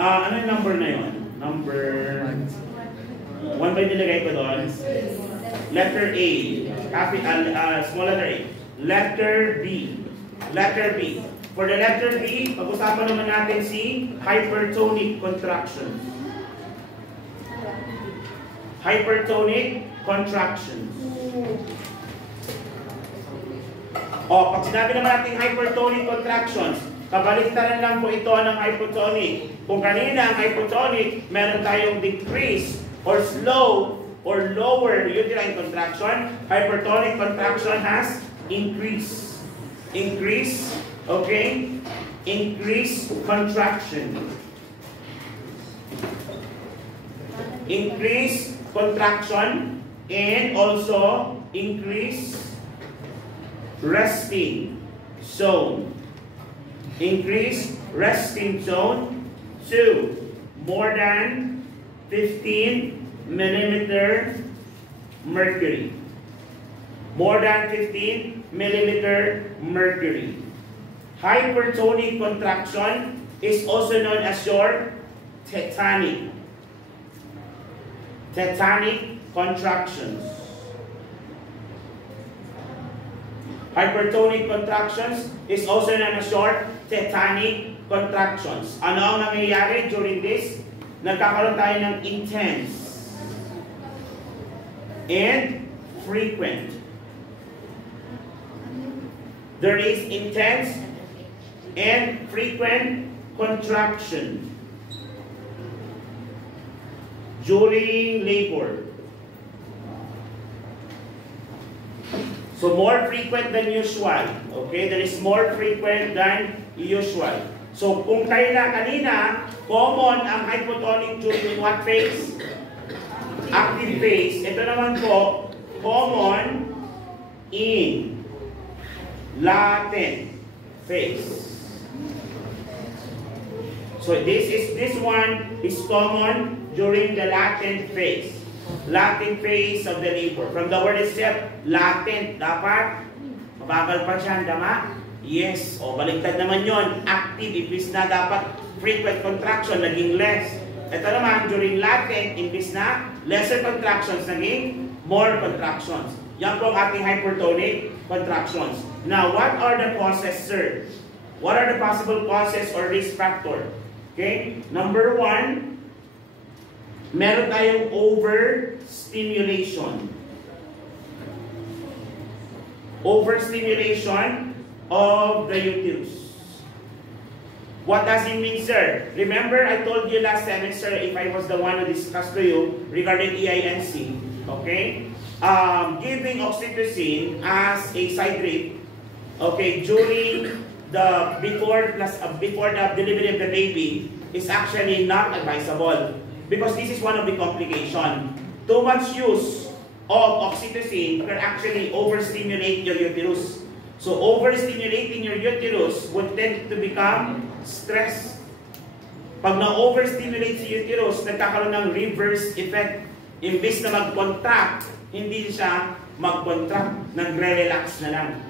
Ano yung number na yun? Number 1 ba yung nilagay ko doon? Letter A. Small letter A. Letter B. Letter B. For the letter B, pag-usapan naman natin si hypertonic contractions. Hypertonic contractions. Pag sinabi naman natin hypertonic contractions, kabaliktaran lang po ito ng hypotonic. Kung kanina ang hypotonic, meron tayong decrease or slow or lower uterine contraction. Hypertonic contraction has increase. Increase, okay? Increase contraction. Increase contraction and also increase resting zone. Increase resting zone to more than 15 millimeter mercury. More than 15 millimeter mercury. Hypertonic contraction is also known as your tetanic. Tetanic contractions. Hypertonic contractions is also known as short tetanic contractions. Ano ang nangyayari during this? Nagkakaroon tayo ng intense and frequent. There is intense and frequent contraction during labor. So more frequent than usual. Okay, there is more frequent than usual. So kung kanina, common ang hypotonic during what phase? Active phase. Ito naman po, common in latent phase. So this one is common during the latent phase. Latent phase of the labor. From the word itself, latent. Dapat, mabagal pa siya, dama? Yes. O, baliktad naman yon. Active, ibis na dapat frequent contraction, naging less. Ito naman, during latent, ibis na lesser contractions, naging more contractions. Yan po ang ating hypertonic contractions. Now, what are the causes, sir? What are the possible causes or risk factor? Okay? Number 1, meron tayong overstimulation. Overstimulation of the uterus. What does it mean, sir? Remember, I told you last semester, if I was the one who discussed to you regarding EINC, okay? Giving oxytocin as a side drip, okay, during the before the delivery of the baby is actually not advisable. Because this is one of the complications. Too much use of oxytocin can actually overstimulate your uterus. So overstimulating your uterus would tend to become stress. Pag na-overstimulate si uterus, nagkakaroon ng reverse effect. Imbis na mag-contract, hindi siya mag-contract, nagre-relax na lang.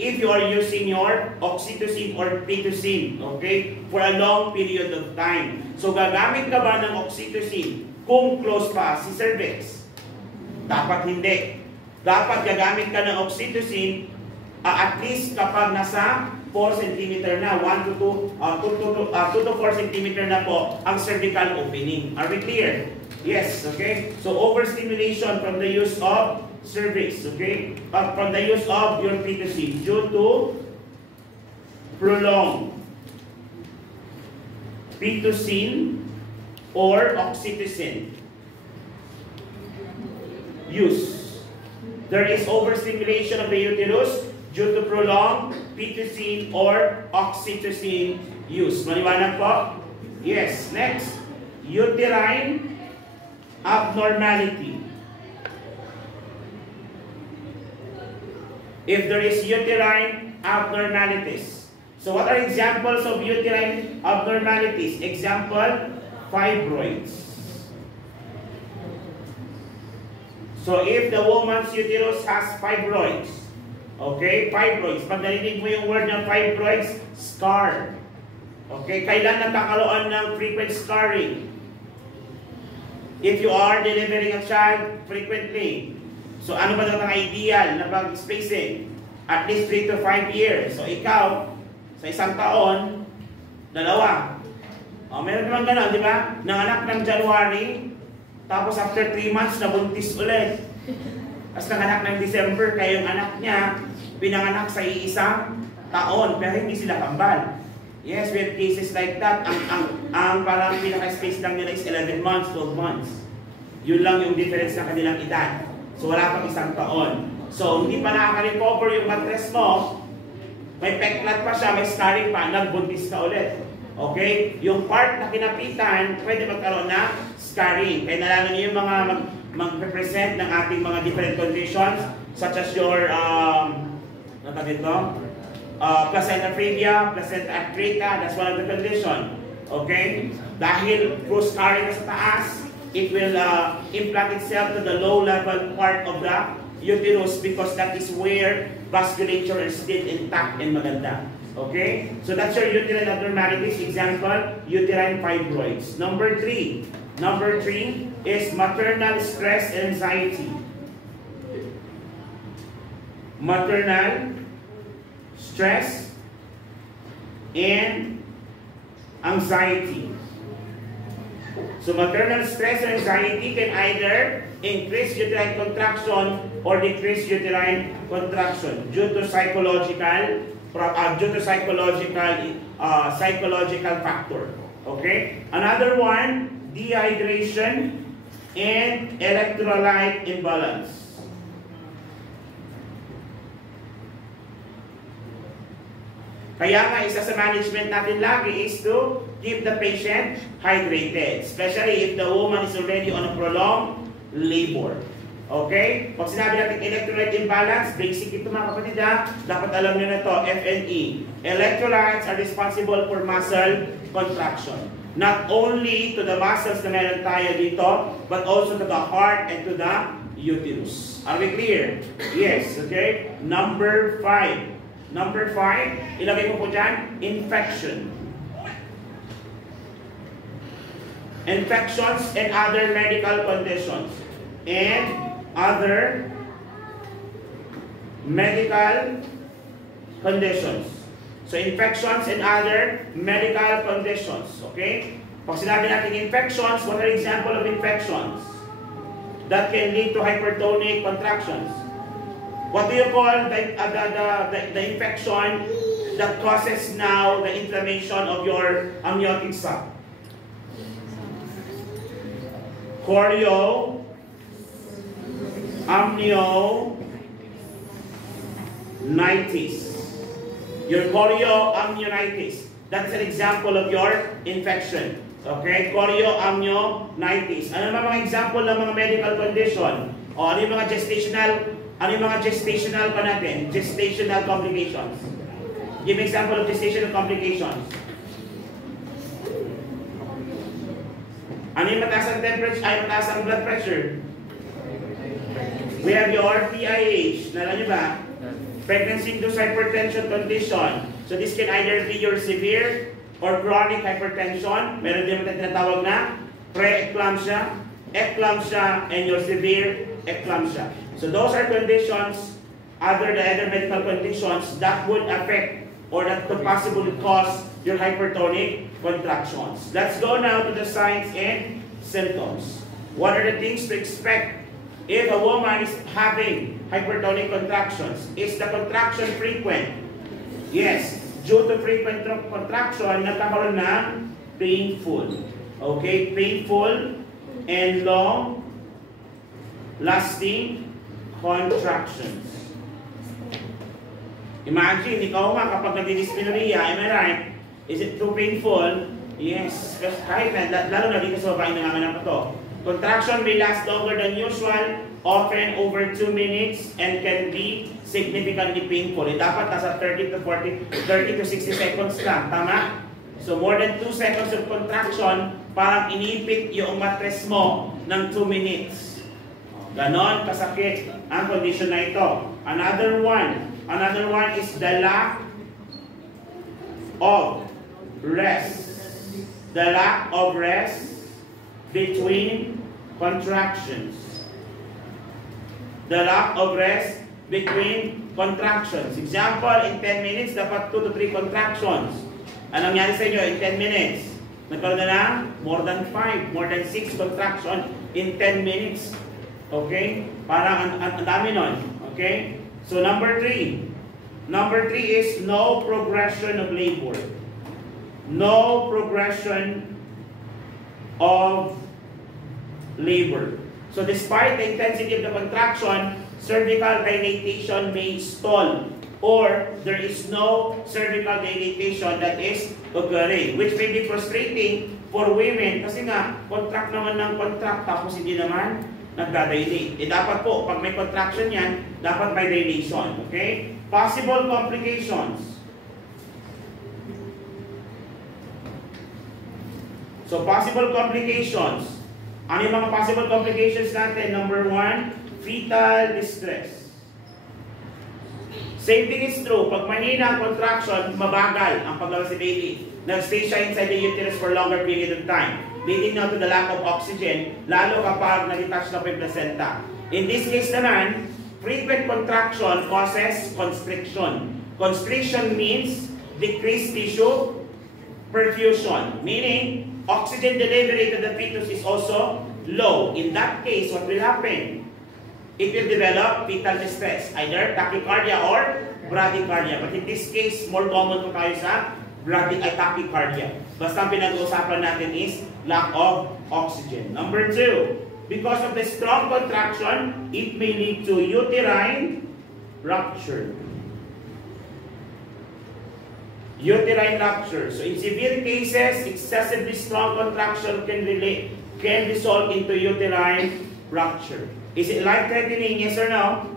If you are using your oxytocin or pitocin, okay, for a long period of time. So, gagamit ka ba ng oxytocin kung close pa si cervix? Dapat hindi. Dapat gagamit ka ng oxytocin at least kapag nasa 4 cm na, 2 to 4 cm na po ang cervical opening. Are we clear? Yes, okay? So, overstimulation from the use of cervix, okay? From the use of your pitocin due to prolonged pitocin or oxytocin use. There is overstimulation of the uterus due to prolonged pitocin or oxytocin use. Maliwanag po? Yes. Next, uterine abnormality. If there is uterine abnormalities. So what are examples of uterine abnormalities? Example, fibroids. So if the woman's uterus has fibroids, okay, fibroids. Pag narinig mo yung word ng fibroids, scar. Okay, kailan nagkakaroon ng frequent scarring? If you are delivering a child frequently. So ano ba daw ang ideal na pag-spacing? At least 3 to 5 years. So ikaw, sa isang taon, 2. Meron naman gano'n, di ba? Nanganak ng January, tapos after 3 months, nabuntis ulit. Tapos nanganak ng December, kaya yung anak niya, pinanganak sa iisang taon, pero hindi sila kambal. Yes, we have cases like that. Ang parang pinaka-space lang nila is 11 months, 12 months. Yun lang yung difference ng kanilang edad. So wala pang isang taon. So hindi pa nakaka-recover yung mattress mo, may peklat pa siya, may scarring pa, nagbuntis ka ulit. Okay? Yung part na kinapitan, pwede magkaroon na scarring. Kaya nalaman niyo yung mga mag-represent ng ating mga different conditions, such as your, placenta previa, placenta accreta, that's one of the condition. Okay? Dahil through scarring sa taas, it will implant itself to the low level part of the uterus because that is where vasculature is still intact and maganda. Okay? So that's your uterine abnormalities. Example, uterine fibroids. Number 3 is maternal stress and anxiety. Maternal stress and anxiety. So maternal stress and anxiety can either increase uterine contraction or decrease uterine contraction due to psychological factor. Okay? Another one, dehydration and electrolyte imbalance. Kaya nga, isa sa management natin lagi is to keep the patient hydrated, especially if the woman is already on a prolonged labor. Okay? Pag sinabi natin electrolyte imbalance, basic ito mga kapatid ha, dapat alam nyo na ito, FNE. Electrolytes are responsible for muscle contraction. Not only to the muscles na meron tayo dito, but also to the heart and to the uterus. Are we clear? Yes, okay? Number 5, ilagay mo po dyan, infection. Infections and other medical conditions. And other medical conditions. So infections and other medical conditions. Okay? Pag sinabi natin infections, what are example of infections that can lead to hypertonic contractions? What do you call the infection that causes now the inflammation of your amniotic sac? Chorioamnionitis. Your chorioamnionitis. That's an example of your infection. Okay? Chorioamnionitis. Ano naman mga example ng mga medical condition? O ano yung mga gestational pa natin? Gestational complications. Give example of gestational complications. Ano yung mataas ang temperature? Ay, mataas ang blood pressure. We have your PIH. Nala nyo ba? Pregnancy-induced hypertension condition. So this can either be your severe or chronic hypertension. Meron din natin tinatawag na pre-eclampsia, eclampsia, and your severe eclampsia. So those are conditions, other medical conditions that would affect or that could possibly cause your hypertonic contractions. Let's go now to the signs and symptoms. What are the things to expect if a woman is having hypertonic contractions? Is the contraction frequent? Yes. Due to frequent contraction, nagkakaroon ng painful. Okay? Painful and long-lasting contractions. Imagine, ikaw nga kapag nagdi-dysmenorrhea, am I right? Is it too painful? Yes. Kahit na, lalo na dito sa babaeng nanganganak ito. Contraction may last longer than usual, often over 2 minutes, and can be significantly painful. Dapat nasa 30 to 60 seconds lang. Tama? So more than 2 seconds of contraction, parang inipit yung mattress mo ng 2 minutes. Ganon kasakit ang condition na ito. Another one is the lack of rest. The lack of rest between contractions. The lack of rest between contractions. Example, in 10 minutes, dapat 2 to 3 contractions. Anong nangyari sa inyo in 10 minutes? Nagkaroon na ng more than 5, more than 6 contractions in 10 minutes. Okay? Parang ang dami nun. Okay? So number 3. Number 3 is no progression of labor. No progression of labor. So despite the intensity of the contraction, cervical dilatation may stall, or there is no cervical dilatation that is occurring, which may be frustrating for women kasi nga, contract naman ng contract tapos hindi naman nagda-dilate. Dapat po, pag may contraction yan, dapat may dilation. Okay? Possible complications. So, possible complications. Ano yung mga possible complications natin? Number 1, fetal distress. Same thing is true. Pag mahina ang contraction, mabagal ang paglabas si baby. Nag-stay siya inside the uterus for longer period of time, leading now to the lack of oxygen, lalo kapag nag-detach na po yung placenta. In this case naman, frequent contraction causes constriction. Constriction means decreased tissue perfusion, meaning oxygen delivery to the fetus is also low. In that case, what will happen? It will develop fetal distress, either tachycardia or bradycardia. But in this case, more common po tayo sa tachycardia. Basta ang pinag-uusapan natin is lack of oxygen. Number 2, because of the strong contraction, it may lead to uterine rupture. Uterine rupture. So in severe cases, excessively strong contraction can result into uterine rupture. Is it life-threatening? Yes or no?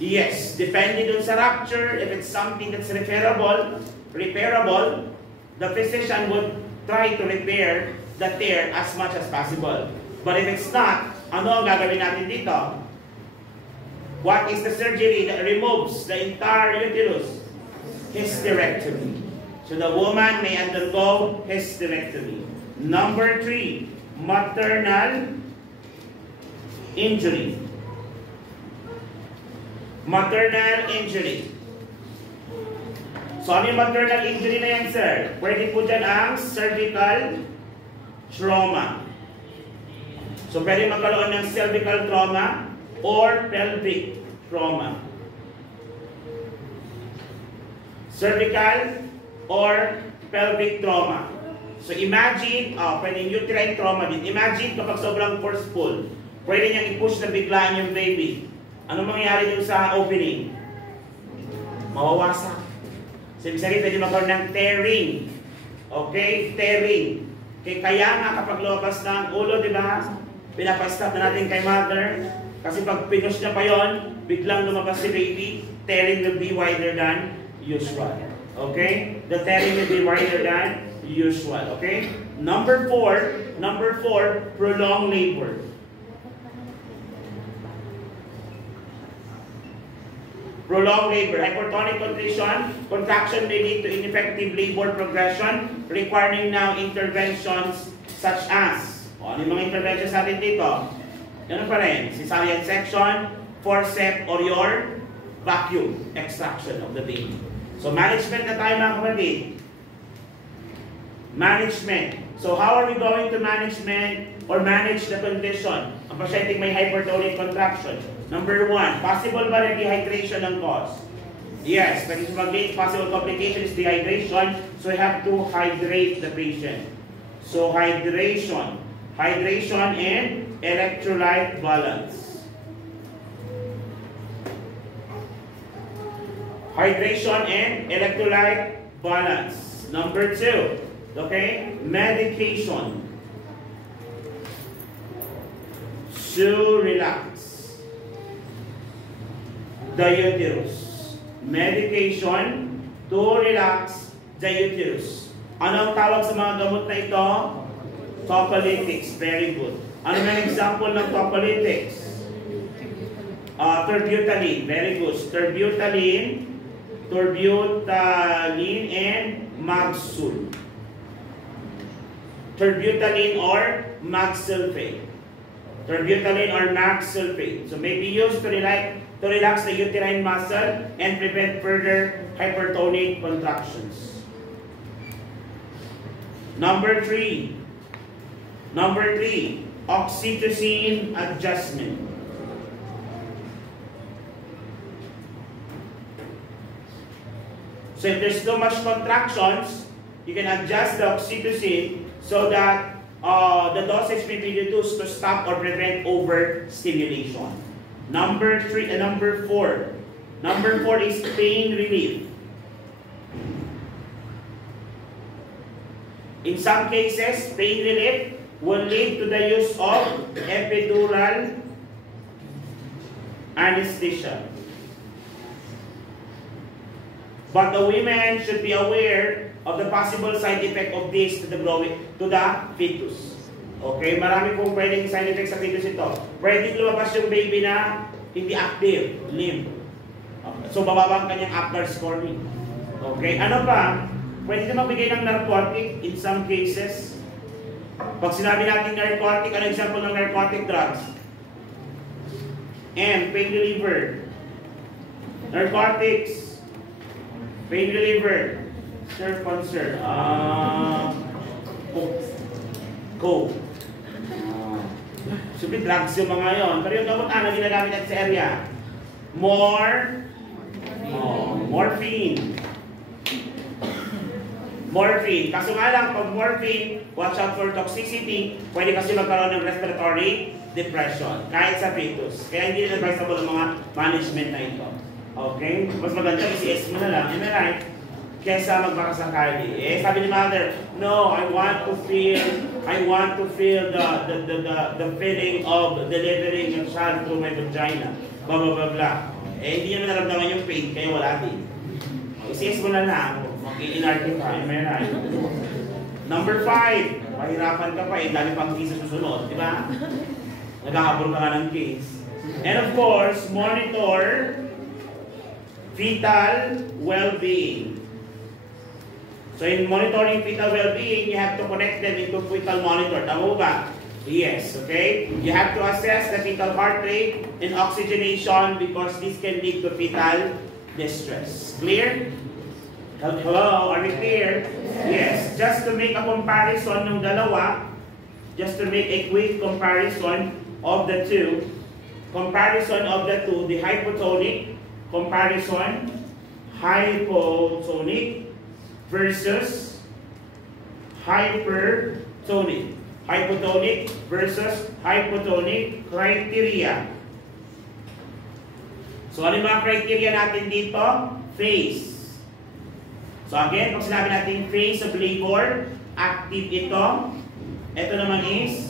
Yes. Depending on sa rupture, if it's something that's repairable, the physician would try to repair the tear as much as possible. But if it's not, ano ang gagawin natin dito? What is the surgery that removes the entire uterus? Hysterectomy. So the woman may undergo hysterectomy. Number 3, maternal injury. Maternal injury. So ano yung maternal injury na yan, sir? Pwede po dyan ang cervical trauma. So pwede magkaroon ng cervical trauma or pelvic trauma. Cervical or pelvic trauma. So imagine, pwede uterine trauma din. Imagine kapag sobrang forceful, pwede niyang i-push na biglaan yung baby. Ano mangyayari dun sa opening? Mawawasak. So ibig sabihin, pwede magkaroon ng tearing. Okay? Tearing. Kaya nga kapag lumabas ng ulo, di ba? Pinapastop na natin kay mother. Kasi pag pinush na pa yon, biglang lumabas si baby, tearing will be wider than usual. Okay? The tearing will be wider than usual. Okay? Number 4, prolonged labor. Prolonged labor. Hypertonic contraction may lead to ineffective labor progression, requiring now interventions such as, ano yung mga interventions natin dito? Ano pa rin? Cesarean section, forceps, or your vacuum extraction of the baby. So management na tayo mga kapatid. Management. So how are we going to manage the condition? Ang pasyente may hypertonic contraction. Number 1, possible ba na dehydration ang cause? Yes, but if possible complication is dehydration, so we have to hydrate the patient. So hydration and electrolyte balance. Hydration and electrolyte balance. Number 2, okay, medication to relax the uterus. Medication to relax the uterus. Anong tawag sa mga gamot na ito? Tocolytics. Very good. Ano nga example ng tocolytics? Terbutaline. Very good. Terbutaline terbutaline, and Magsul. Terbutaline or mag sulfate. Terbutaline or mag sulfate. So may be used to relax the uterine muscle and prevent further hypertonic contractions. Number three, oxytocin adjustment. So if there's too much contractions, you can adjust the oxytocin so that the dosage may be reduced to stop or prevent overstimulation. Number four. Number four is pain relief. In some cases, pain relief will lead to the use of epidural anesthesia. But the women should be aware of the possible side effect of this to the fetus. Okay, marami pong pwedeng side effects sa fetus ito. Pwedeng lumabas yung baby na hindi active, limp. Okay. So, bababa ang kanyang Apgar scoring. Okay, ano pa? Pwede na magbigay ng narcotic in some cases. Pag sinabi natin narcotic, ano example ng narcotic drugs? M, pain reliever. Narcotics. Pain reliever. Sir, concern. Coke. Subi drugs yung mga yon. Pero yung gamot na ginagamit natin sa area. Morphine. Morphine. Kaso nga lang, pag morphine, watch out for toxicity, pwede kasi magkaroon ng respiratory depression, kahit sa fetus. Kaya hindi advisable ang mga management na ito. Okay? Mas maganda, i-CS mo na lang. Am I right? Kesa magbakasakali. Eh, sabi ni mother, no, I want to feel the feeling of delivering a child through my vagina. Blah, blah, blah, blah. Eh, hindi nyo naramdaman yung pain, kaya wala din. I-CS mo na lang. Mag-i-inarte ka. Am I right? Number 5. Mahirapan ka pa eh. Dami pang case sa susunod. Di ba? Nagkakabol ka nga ng case. And of course, monitor fetal well-being. So in monitoring fetal well-being, you have to connect them into fetal monitor. Tama ba? Yes, okay? You have to assess the fetal heart rate and oxygenation because this can lead to fetal distress. Clear? Hello, are we clear? Yes. Just to make a comparison ng dalawa, just to make a quick comparison of the two, the hypotonic versus hypertonic. Hypotonic versus hypotonic criteria. So ano yung mga criteria natin dito? Phase. So again, pag sinabi natin phase of labor, active ito. Ito naman is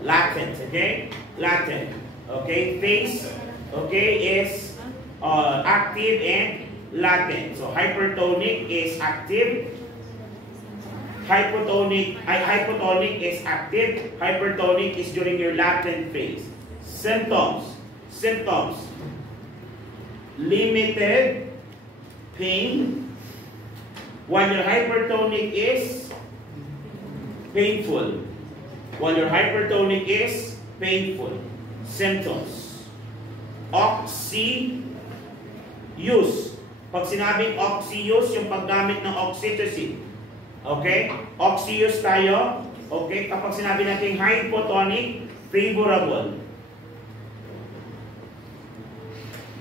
latent. Okay? Latent. Okay? Phase, okay, is active and latent. So hypertonic is active. Hypotonic is active. Hypertonic is during your latent phase. Symptoms. Limited pain, while your hypertonic is painful. Symptoms. Oxy use. Pag sinabing oxy use, yung paggamit ng oxytocin. Okay? Oxy use tayo. Okay? Kapag sinabi natin hypotonic, favorable.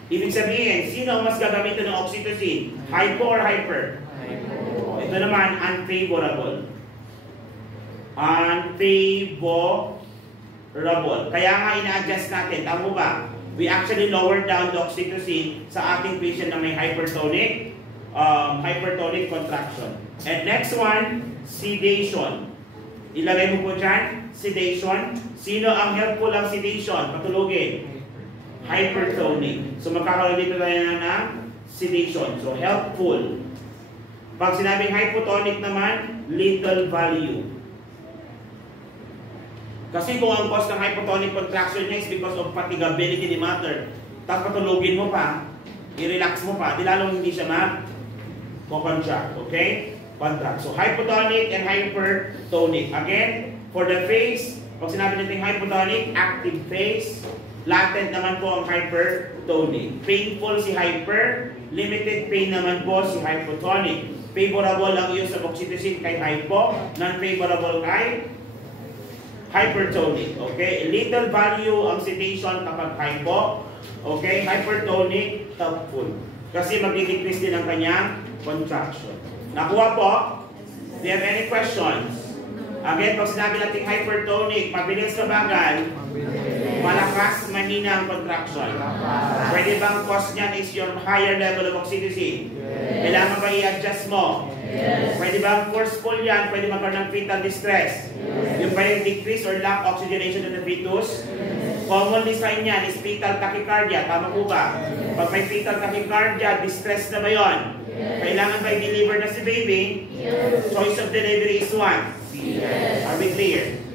Ibig sabihin, sino ang mas gagamitin ng oxytocin? Hypo or hyper? Hypo. Ito naman, unfavorable. Kaya nga ina-adjust natin. Tama ba? We actually lowered down the oxytocin sa ating patient na may hypertonic contraction. And next one, sedation. Ilagay mo po dyan, sedation. Sino ang helpful ang sedation? Patulogin. Hypertonic. So magkakaroon dito tayo ng sedation. So helpful. Pag sinabing hypotonic naman, little value. Kasi kung ang cause ng hypotonic contraction niya is because of fatigability ni mother, tapos patulogin mo pa, i-relax mo pa, di lalong hindi siya mag-contract. Okay? Contract. So, hypotonic and hypertonic. Again, for the phase, pag sinabi natin hypotonic, active phase. Latent naman po ang hypertonic. Painful si hyper, limited pain naman po si hypotonic. Favorable ang use of oxytocin kay hypo, non-favorable kay hypertonic. Okay? Little value ang sedation kapag hypo. Okay? Hypertonic, helpful. Kasi magdi-decrease din ang kanyang contraction. Nakuha po? Do you have any questions? Again, pag sinabi natin hypertonic, mabilis ka bagal, malakas, mahina ang contraction. Pwede bang cause niyan is your higher level of oxytocin? Kailangan ba i-adjust mo? Pwede bang forceful yan? Pwede magkaroon ng fetal distress? Yung ba yung decrease or lack oxygenation of the fetus? Commonly sign yan is fetal tachycardia. Tama po ba? Pag may fetal tachycardia, distress na ba yun? Kailangan ba i-deliver na si baby? Choice of delivery is one. Are we clear?